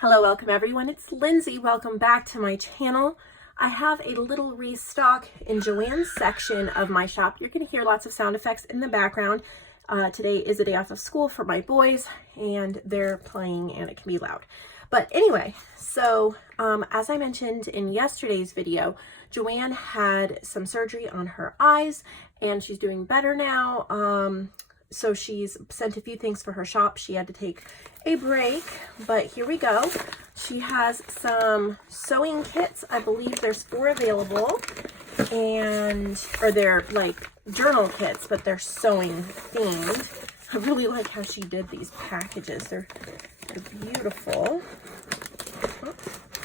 Hello, welcome everyone. It's Lindsay. Welcome back to my channel. I have a little restock in JoAnn's section of my shop. You're going to hear lots of sound effects in the background. Today is a day off of school for my boys and they're playing and it can be loud. But anyway, so as I mentioned in yesterday's video, JoAnn had some surgery on her eyes and she's doing better now. So she's sent a few things for her shop. She had to take a break, but here we go. She has some sewing kits. I believe there's 4 available, or they're like journal kits, but they're sewing themed. I really like how she did these packages. They're beautiful. Oh,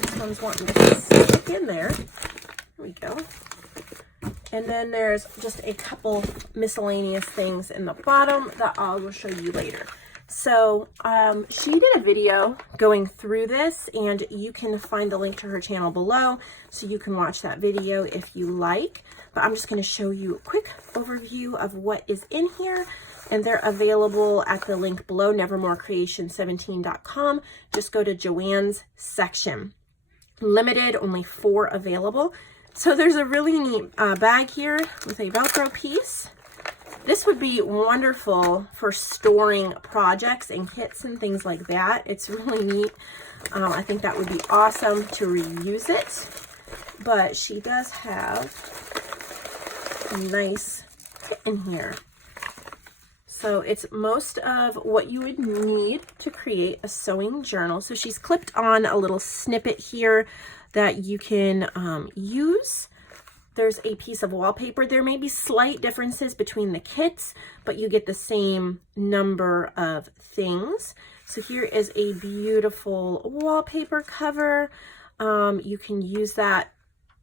this one's wanting to stick in there. There we go. And then there's just a couple miscellaneous things in the bottom that I will show you later. So she did a video going through this, and you can find the link to her channel below so you can watch that video if you like. But I'm just going to show you a quick overview of what is in here, and they're available at the link below, nevermorecreation17.com. Just go to JoAnn's section. Limited, only 4 available. So there's a really neat bag here with a Velcro piece. This would be wonderful for storing projects and kits and things like that. It's really neat. I think that would be awesome to reuse it. But she does have a nice kit in here. So it's most of what you would need to create a sewing journal. So she's clipped on a little snippet here that you can use. There's a piece of wallpaper. There may be slight differences between the kits, but you get the same number of things. So here is a beautiful wallpaper cover. You can use that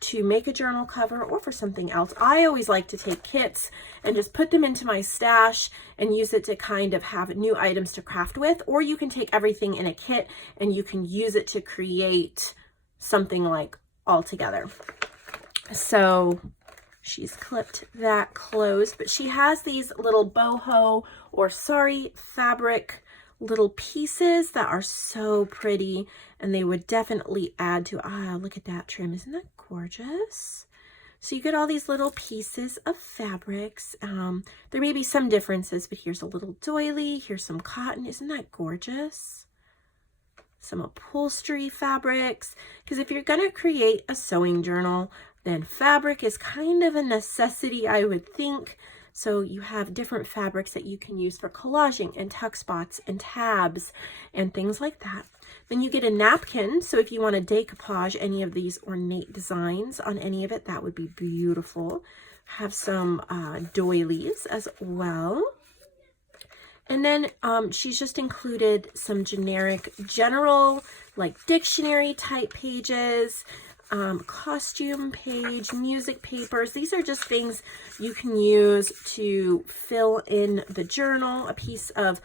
to make a journal cover or for something else. I always like to take kits and just put them into my stash and use it to kind of have new items to craft with, or you can take everything in a kit and you can use it to create something like all together. So she's clipped that closed, but she has these little boho or sari fabric little pieces that are so pretty, and they would definitely add to, look at that trim. Isn't that gorgeous? So you get all these little pieces of fabrics. There may be some differences, but here's a little doily. Here's some cotton. Isn't that gorgeous? Some upholstery fabrics, because if you're going to create a sewing journal, then fabric is kind of a necessity, I would think. So you have different fabrics that you can use for collaging and tuck spots and tabs and things like that. Then you get a napkin. So if you want to decoupage any of these ornate designs on any of it, that would be beautiful. Have some doilies as well. And then she's just included some general like dictionary type pages, costume page, music papers. These are just things you can use to fill in the journal. A piece of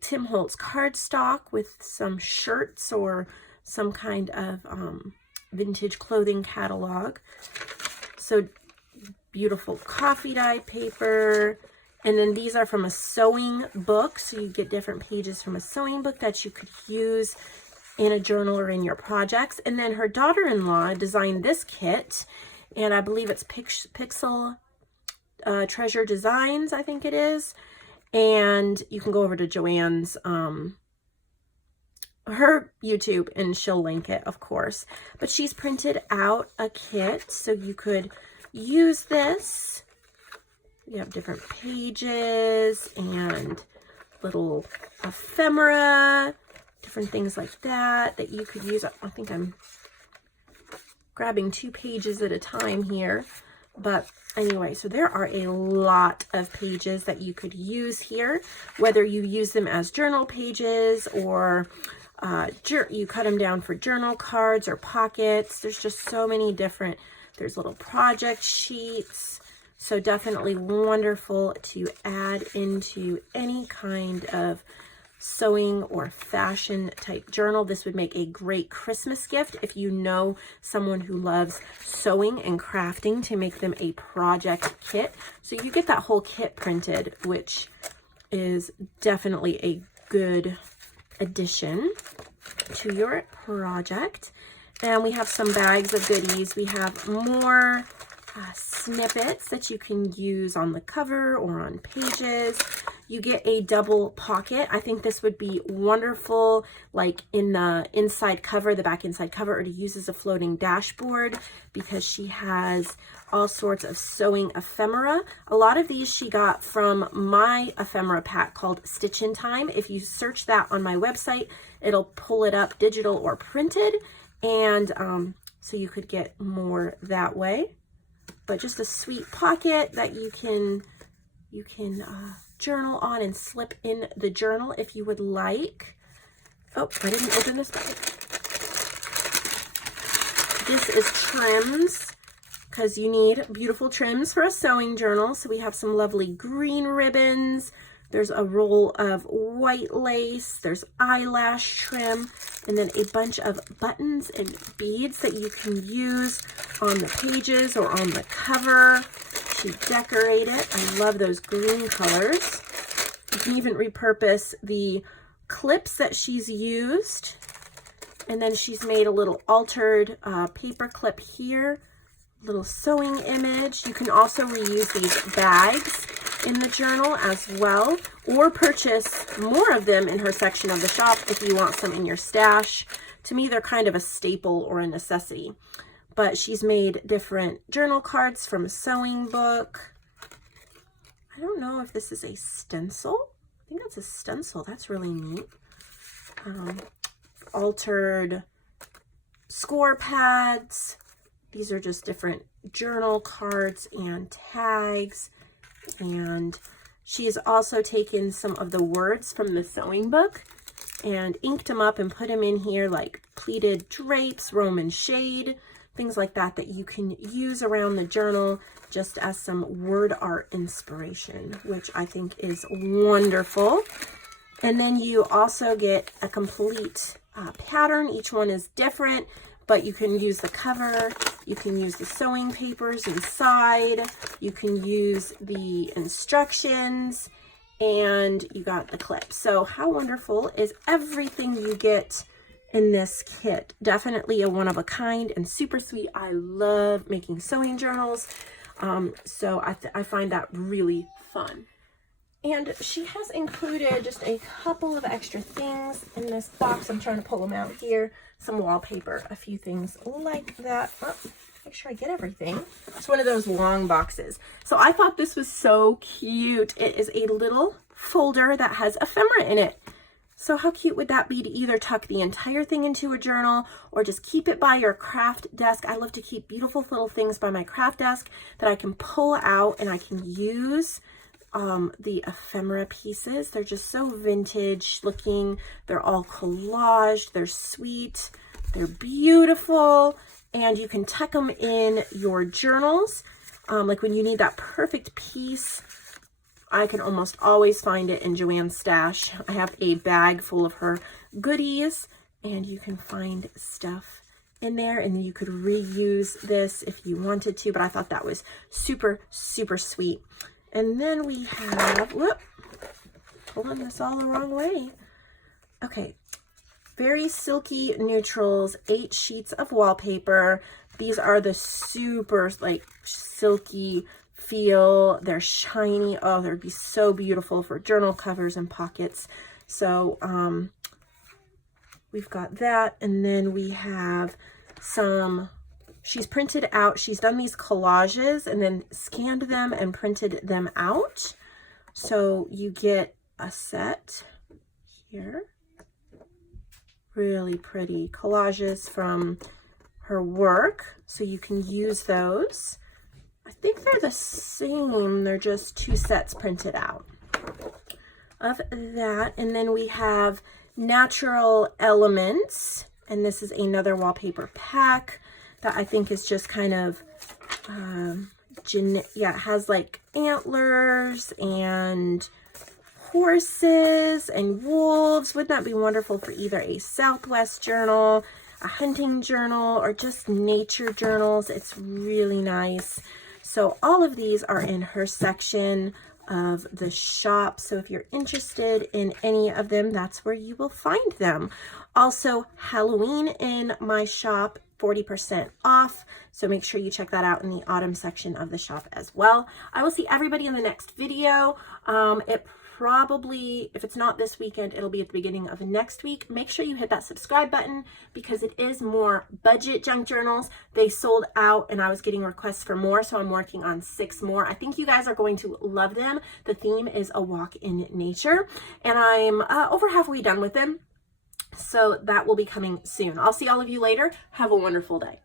Tim Holtz cardstock with some shirts or some kind of vintage clothing catalog. So beautiful coffee dye paper. And then these are from a sewing book. So you get different pages from a sewing book that you could use in a journal or in your projects. And then her daughter-in-law designed this kit, and I believe it's Pixel Treasure Designs, I think it is. And you can go over to JoAnn's, her YouTube, and she'll link it, of course. But she's printed out a kit, so you could use this. You have different pages and little ephemera, different things like that you could use. I think I'm grabbing 2 pages at a time here. But anyway, so there are a lot of pages that you could use here, whether you use them as journal pages or you cut them down for journal cards or pockets. There's just so many different, there's little project sheets. So definitely wonderful to add into any kind of sewing or fashion type journal. This would make a great Christmas gift if you know someone who loves sewing and crafting, to make them a project kit. So you get that whole kit printed, which is definitely a good addition. to your project. And we have some bags of goodies. We have more snippets that you can use on the cover or on pages. You get a double pocket. I think this would be wonderful like in the inside cover, the back inside cover, or to use as a floating dashboard, because she has all sorts of sewing ephemera. A lot of these she got from my ephemera pack called Stitch in Time. If you search that on my website, it'll pull it up digital or printed, and so you could get more that way. But just a sweet pocket that you can journal on and slip in the journal if you would like. Oh, I didn't open this bag. This is trims, because you need beautiful trims for a sewing journal. So we have some lovely green ribbons. There's a roll of white lace. There's eyelash trim, and then a bunch of buttons and beads that you can use on the pages or on the cover to decorate it. I love those green colors. You can even repurpose the clips that she's used. And then she's made a little altered paper clip here, little sewing image. You can also reuse these bags in the journal as well, or purchase more of them in her section of the shop if you want some in your stash. To me, they're kind of a staple or a necessity. But she's made different journal cards from a sewing book. I don't know if this is a stencil. I think that's a stencil. That's really neat. Altered score pads. These are just different journal cards and tags. And she has also taken some of the words from the sewing book and inked them up and put them in here, like pleated drapes, Roman shade, things like that, that you can use around the journal just as some word art inspiration, which I think is wonderful. And then you also get a complete pattern. Each one is different, but you can use the cover, you can use the sewing papers inside, you can use the instructions, and you got the clip. So how wonderful is everything you get in this kit? Definitely a one of a kind and super sweet. I love making sewing journals, so I find that really fun. And she has included just a couple of extra things in this box. I'm trying to pull them out here. Some wallpaper, a few things like that. Oh, make sure I get everything. It's one of those long boxes. So I thought this was so cute. It is a little folder that has ephemera in it. So how cute would that be to either tuck the entire thing into a journal or just keep it by your craft desk? I love to keep beautiful little things by my craft desk that I can pull out and I can use. The ephemera pieces, they're just so vintage looking. They're all collaged, they're sweet, they're beautiful, and you can tuck them in your journals. Like when you need that perfect piece, I can almost always find it in JoAnn's stash. I have a bag full of her goodies, and you can find stuff in there, and you could reuse this if you wanted to, but I thought that was super, super sweet. And then we have, whoop, pulling this all the wrong way. Okay, very silky neutrals, 8 sheets of wallpaper. These are the super like silky feel. They're shiny. Oh, they'd be so beautiful for journal covers and pockets. So we've got that. And then we have some, she's printed out, she's done these collages and then scanned them and printed them out. So you get a set here. Really pretty collages from her work. So you can use those. I think they're the same. They're just 2 sets printed out of that. And then we have Natural Elements. And this is another wallpaper pack that I think is just kind of, yeah, it has like antlers and horses and wolves. Wouldn't that be wonderful for either a Southwest journal, a hunting journal, or just nature journals? It's really nice. So all of these are in her section of the shop. So if you're interested in any of them, that's where you will find them. Also, Halloween in my shop, 40% off. So make sure you check that out in the autumn section of the shop as well. I will see everybody in the next video. It probably, if it's not this weekend, it'll be at the beginning of next week. Make sure you hit that subscribe button because it is more budget junk journals. They sold out and I was getting requests for more, so I'm working on 6 more. I think you guys are going to love them. The theme is a walk in nature, and I'm over halfway done with them. So that will be coming soon. I'll see all of you later. Have a wonderful day.